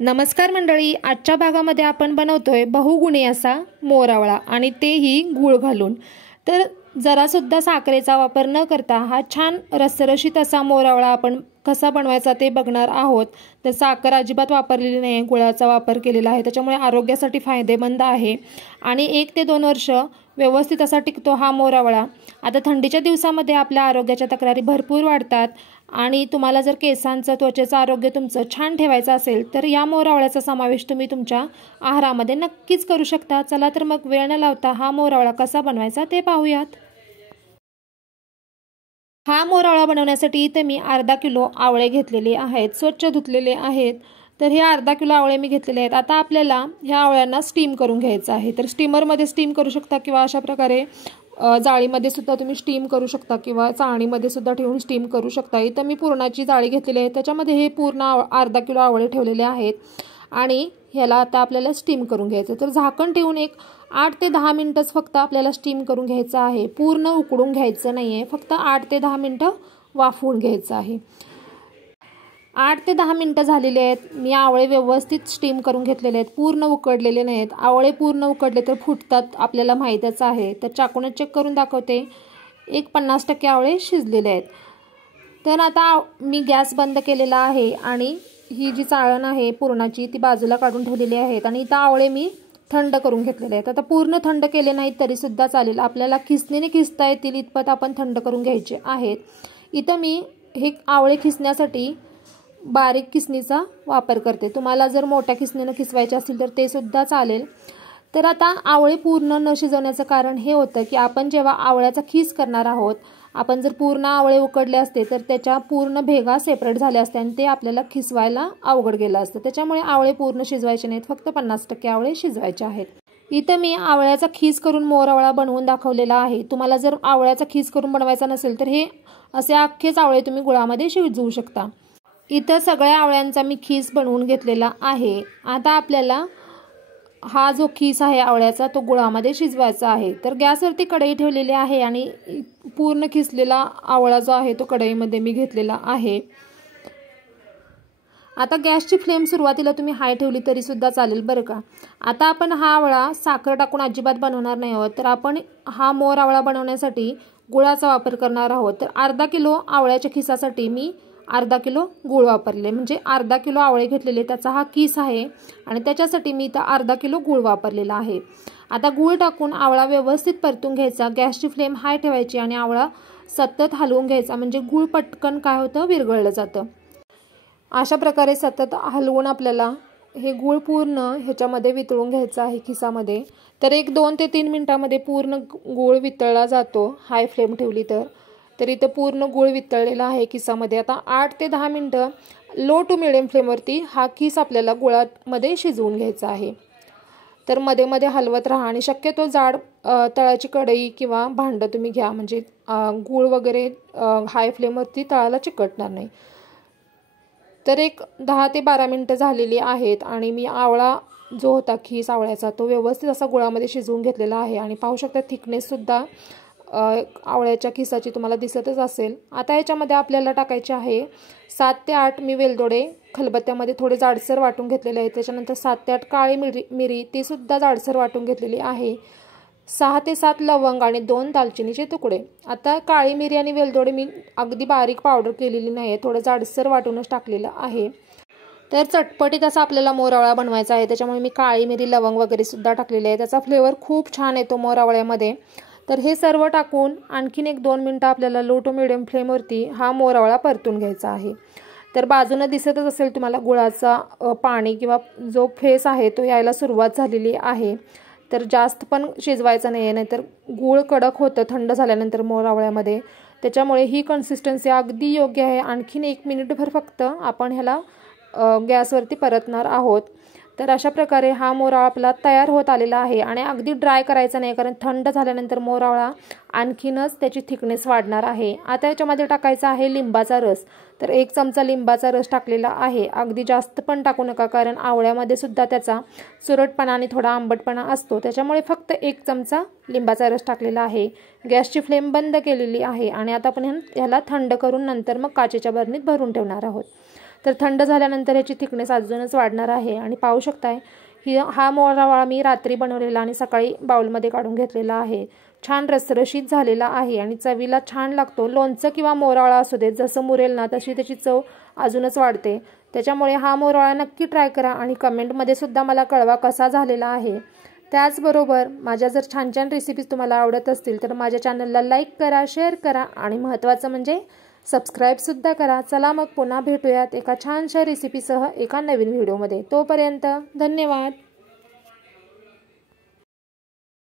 नमस्कार मंडळी, आजच्या भागामध्ये आपण बनवतोय बहुगुणी असा मोरावळा आणि तेही गूळ घालून। तर जरा सुद्धा साखरेचा वापर न करता हा छान रसरशीत असा मोरावळा आपण कसा बनवायचा ते बघणार आहोत। तर साखर अजिबात वापरलेली नाही, गुळाचा वापर केलेला आहे, त्याच्यामुळे आरोग्यासाठी फायदेमंद आहे आणि 1 ते 2 वर्ष व्यवस्थित असा टिकतो हा मोरावळा। आता थंडीच्या दिवसामध्ये आपल्या आरोग्याच्या तक्रारी भरपूर वाढतात आणि तुम्हाला जर केसांचं त्वचेचं आरोग्य तुमचं छान ठेवायचं असेल तर या मोरावळ्याचा समावेश तुम्ही तुमच्या आहारामध्ये नक्कीच करू शकता। चला तर मग वेळ न लावता हा मोरावळा कसा बनवायचा ते पाहूयात। हा मोरावळा बनवण्यासाठी इथे मी अर्धा किलो आवळे घेतलेले आहेत, स्वच्छ धुतलेले आहेत। तर हे अर्धा किलो आवळे मी घेतलेले आहेत। आता आपल्याला ह्या आवळ्यांना स्टीम करून घ्यायचं आहे। तर स्टीमरमध्ये स्टीम करू शकता किंवा अशा प्रकारे जाळीमध्ये सुद्धा तुम्ही स्टीम करू शकता किंवा चाळणीमध्ये सुद्धा ठेवून स्टीम करू शकता। इथं मी पुरणाची जाळी घेतलेली आहे, त्याच्यामध्ये हे पूर्ण अर्धा किलो आवळे ठेवलेले आहेत आणि ह्याला आता आपल्याला स्टीम करून घ्यायचं। तर झाकण ठेवून एक 8 ते 10 मिनिटच फक्त आपल्याला स्टीम करून घ्यायचं आहे, पूर्ण उकडून घ्यायचं नाहीये, फक्त 8 ते 10 मिनिटं वाफवून घ्यायचं आहे। 8 ते 10 मिनिटं झालेले आहेत। मी आवळे व्यवस्थित स्टीम करून घेतलेले आहेत, पूर्ण उकडलेले नाहीत। आवळे पूर्ण उकडले तर फुटतात, आपल्याला माहीतच आहे। तर चाकूने चेक करून दाखवते, एक 50% आवळे शिजलेले आहेत। तर आता मी गॅस बंद केलेला आहे आणि ही जी चाळण आहे पुरणाची ती बाजूला काढून ठेवलेली आहेत आणि इथं आवळे मी थंड करून घेतलेले आहेत। आता पूर्ण थंड केले नाहीत तरी सुद्धा चालेल, आपल्याला खिसणीने खिसता येतील इतपत आपण थंड करून घ्यायचे आहेत। इथं मी हे आवळे खिसण्यासाठी बारीक किसणीचा वापर करते, तुम्हाला जर मोठ्या किसणीने खिसवायचे असतील तर ते सुद्धा चालेल। तर आता आवळे पूर्ण न शिजवण्याचं कारण हे होतं की आपण जेव्हा आवळ्याचा खीस करणार आहोत, आपण जर पूर्ण आवळे उकडले असते तर त्याच्या पूर्ण भेगा सेपरेट झाल्या असत्या आणि ते आपल्याला खिसवायला अवघड गेलं असतं। त्याच्यामुळे आवळे पूर्ण शिजवायचे नाहीत, फक्त 50% आवळे शिजवायचे आहेत। इथं मी आवळ्याचा खीस करून मोरावळा बनवून दाखवलेला आहे। तुम्हाला जर आवळ्याचा खीस करून बनवायचा नसेल तर हे असे अख्खेच आवळे तुम्ही गुळामध्ये शिजवू शकता। इथं सगळ्या आवळ्यांचा मी खीस बनवून घेतलेला आहे। आता आपल्याला हा जो खीस आहे आवळ्याचा तो गुळामध्ये शिजवायचा आहे। तर गॅसवरती कढई ठेवलेली आहे आणि पूर्ण खिसलेला आवळा जो आहे तो कढईमध्ये मी घेतलेला आहे। आता गॅसची फ्लेम सुरुवातीला तुम्ही हाय ठेवली तरी सुद्धा चालेल बरं का। आता आपण हा आवळा साखर टाकून अजिबात बनवणार नाही आहोत, तर आपण हा मोर आवळा बनवण्यासाठी गुळाचा वापर करणार आहोत। तर अर्धा किलो आवळ्याच्या खिसासाठी मी अर्धा किलो गूळ वापरले, म्हणजे अर्धा किलो आवळे घेतलेले त्याचा हा किस आहे आणि त्याच्यासाठी मी इथं अर्धा किलो गूळ वापरलेला आहे। आता गूळ टाकून आवळा व्यवस्थित परतून घ्यायचा, गॅसची फ्लेम हाय ठेवायची आणि आवळा सतत हलवून घ्यायचा, म्हणजे गूळ पटकन काय होतं विरघळलं जातं। अशा प्रकारे सतत हलवून आपल्याला हे गूळ पूर्ण ह्याच्यामध्ये वितळून घ्यायचं आहे खिसामध्ये। तर एक 2 ते 3 मिनिटांमध्ये पूर्ण गूळ वितळला जातो हाय फ्लेम ठेवली तर इथं पूर्ण गूळ वितळलेला आहे खिसामध्ये। आता 8 ते 10 मिनिटं लो टू मिडियम फ्लेमवरती हा खीस आपल्याला गुळामध्ये शिजवून घ्यायचा आहे। तर मध्ये मध्ये हलवत राहा आणि शक्यतो जाड तळाची कढई किंवा भांडं तुम्ही घ्या, म्हणजे गूळ वगैरे हाय फ्लेमवरती तळाला चिकटणार नाही। तर एक 10 ते 12 मिनिटं झालेली आहेत आणि मी आवळा जो होता खीस आवळ्याचा तो व्यवस्थित असा गुळामध्ये शिजवून घेतलेला आहे आणि पाहू शकता थिकनेससुद्धा आवळ्याच्या खिसाची तुम्हाला दिसतच असेल। आता याच्यामध्ये आपल्याला टाकायचे आहे 7 ते 8 मी वेलदोडे खलबत्त्यामध्ये थोडे जाडसर वाटून घेतलेले आहेत। त्याच्यानंतर 7 ते 8 काळी मिरी ती सुद्धा जाडसर वाटून घेतलेली आहे। 6 ते 7 लवंग आणि 2 दालचिनीचे तुकडे। आता काळी मिरी आणि वेलदोडे मी अगदी बारीक पावडर केलेली नाही आहे, थोडं जाडसर वाटूनच टाकलेलं आहे। तर चटपटीत असा आपल्याला मोरावळा बनवायचा आहे, त्याच्यामुळे मी काळी मिरी लवंग वगैरे सुद्धा टाकलेले आहे, त्याचा फ्लेवर खूप छान येतो मोरावळ्यामध्ये। तर हे सर्व टाकून आणखीन एक 2 मिनिटं आपल्याला लो टू मिडियम फ्लेमवरती हा मोरावळा परतून घ्यायचा आहे। तर बाजूने दिसतच असेल तुम्हाला गुळाचा पाणी किंवा जो फेस आहे तो यायला सुरुवात झालेली आहे। तर जास्त पण शिजवायचं नाही आहे, नाहीतर गूळ कडक होतं थंड झाल्यानंतर मोरावळ्यामध्ये, त्याच्यामुळे ही कन्सिस्टन्सी अगदी योग्य आहे। आणखीन 1 मिनिटभर फक्त आपण ह्याला गॅसवरती परतणार आहोत। तर अशा प्रकारे हा मोरावळा आपला तयार होत आलेला आहे आणि अगदी ड्राय करायचा नाही, कारण थंड झाल्यानंतर मोरावळा आणखीनच त्याची थिकनेस वाढणार आहे। आता याच्यामध्ये टाकायचा आहे लिंबाचा रस। तर 1 चमचा लिंबाचा रस टाकलेला आहे, अगदी जास्त पण टाकू नका, कारण आवळ्यामध्ये सुद्धा त्याचा सुरटपणा आणि थोडा आंबटपणा असतो, त्याच्यामुळे फक्त 1 चमचा लिंबाचा रस टाकलेला आहे। गॅसची फ्लेम बंद केलेली आहे आणि आता आपण ह्याला थंड करून नंतर मग काचेच्या बरणीत भरून ठेवणार आहोत। तर थंड झाल्यानंतर याची थिकनेस अजूनच वाढणार आहे. आणि पाहू शकताय हा मोर आवळा मी रात्री बनवलेला आणि सकाळी बाउलमध्ये काढून घेतलेला आहे. छान रसरशीत झालेला आहे आणि चवीला छान लागतो. लोणचं किंवा मोरावळा असू दे, जसं मुरेल ना तशी त्याची चव अजूनच वाढते. त्याच्यामुळे हा मोरावळा नक्की ट्राय करा आणि कमेंटमध्ये सुद्धा मला कळवा कसा झालेला आहे. त्याचबरोबर माझ्या जर छान छान रेसिपीज तुम्हाला आवडत असतील तर माझ्या चॅनलला लाईक करा, शेअर करा आणि महत्त्वाचं म्हणजे सबस्क्राईबसुद्धा करा. चला मग पुन्हा भेटूयात एका छानशा रेसिपीसह एका नवीन व्हिडिओमध्ये. तोपर्यंत धन्यवाद.